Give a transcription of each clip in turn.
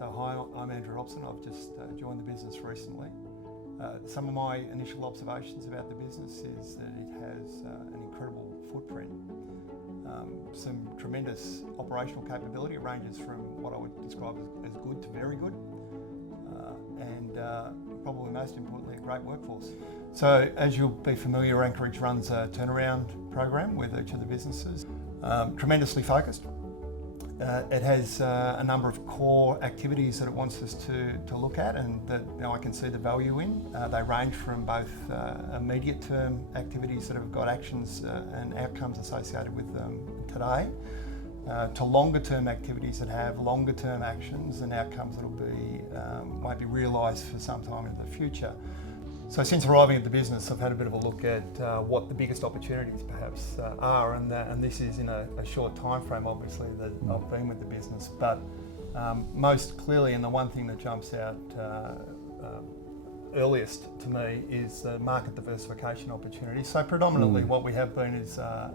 So hi, I'm Andrew Robson. I've just joined the business recently. Some of my initial observations about the business is that it has an incredible footprint, some tremendous operational capability. It ranges from what I would describe as good to very good, and probably most importantly, a great workforce. So as you'll be familiar, Anchorage runs a turnaround program with each of the businesses, tremendously focused. It has a number of core activities that it wants us to look at and that I can see the value in. They range from both immediate term activities that have got actions and outcomes associated with them today, to longer term activities that have longer term actions and outcomes that won't be realised for some time into the future. So since arriving at the business, I've had a bit of a look at what the biggest opportunities perhaps are, and this is in a short time frame, obviously, that I've been with the business. But most clearly, and the one thing that jumps out earliest to me is the market diversification opportunity. So predominantly what we have been is a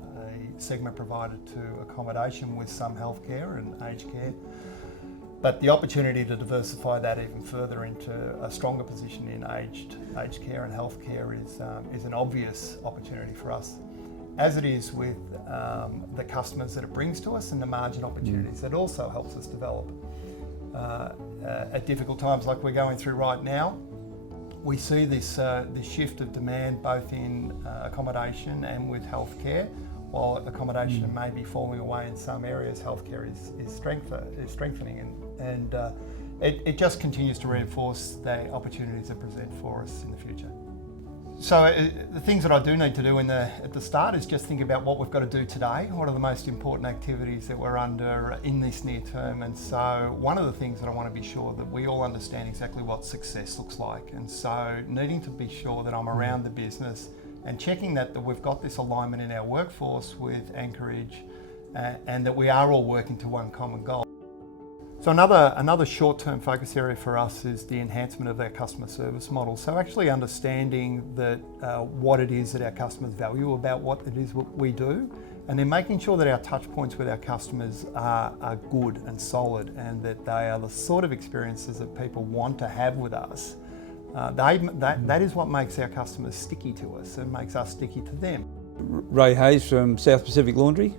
segment provider to accommodation with some healthcare and aged care. But the opportunity to diversify that even further into a stronger position in aged care and healthcare is an obvious opportunity for us, as it is with the customers that it brings to us and the margin opportunities that also helps us develop. At difficult times like we're going through right now, we see this shift of demand both in accommodation and with healthcare. While accommodation may be falling away in some areas, healthcare is strengthening, and it just continues to reinforce the opportunities that present for us in the future. So the things that I do need to do at the start is just think about what we've got to do today. What are the most important activities that we're under in this near term? And so one of the things that I want to be sure that we all understand exactly what success looks like. And so needing to be sure that I'm around the business and checking that we've got this alignment in our workforce with Anchorage and that we are all working to one common goal. So another short-term focus area for us is the enhancement of our customer service model. So actually understanding that what it is that our customers value about what it is what we do, and then making sure that our touch points with our customers are good and solid, and that they are the sort of experiences that people want to have with us. That is what makes our customers sticky to us and makes us sticky to them. Ray Hayes from South Pacific Laundry,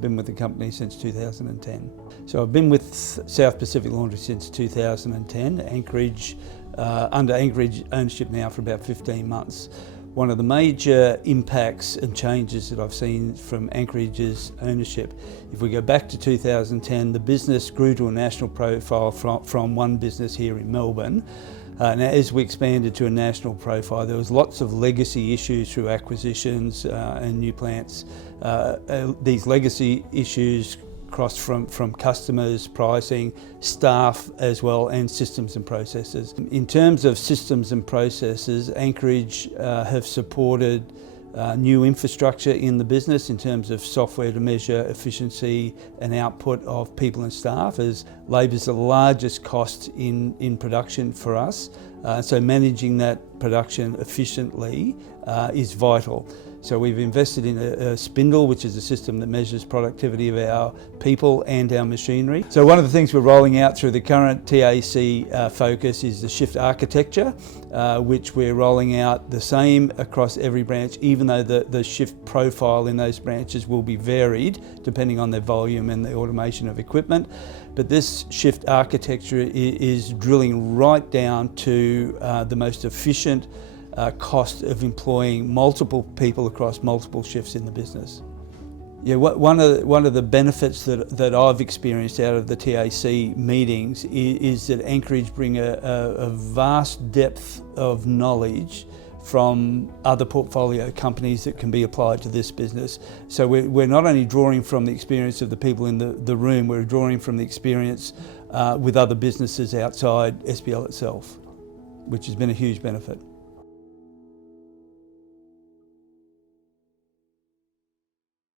been with the company since 2010. So I've been with South Pacific Laundry since 2010, Anchorage, under Anchorage ownership now for about 15 months. One of the major impacts and changes that I've seen from Anchorage's ownership, if we go back to 2010, the business grew to a national profile from one business here in Melbourne. And as we expanded to a national profile, there was lots of legacy issues through acquisitions and new plants. These legacy issues crossed from customers, pricing, staff as well, and systems and processes. In terms of systems and processes, Anchorage have supported new infrastructure in the business in terms of software to measure efficiency and output of people and staff, as labour is the largest cost in production for us. So managing that production efficiently is vital. So we've invested in a spindle, which is a system that measures productivity of our people and our machinery. So one of the things we're rolling out through the current TAC focus is the shift architecture, which we're rolling out the same across every branch, even though the shift profile in those branches will be varied depending on their volume and the automation of equipment. But this shift architecture is drilling right down to the most efficient cost of employing multiple people across multiple shifts in the business. Yeah, one of the benefits that I've experienced out of the TAC meetings is that Anchorage bring a vast depth of knowledge from other portfolio companies that can be applied to this business. So we're not only drawing from the experience of the people in the room, we're drawing from the experience with other businesses outside SPL itself, which has been a huge benefit.